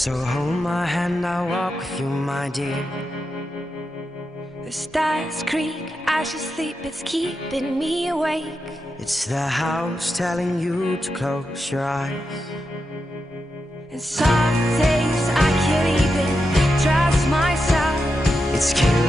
So hold my hand, I'll walk with you, my dear. The stars creak, I should sleep, it's keeping me awake. It's the house telling you to close your eyes. And some days I can't even trust myself. It's killing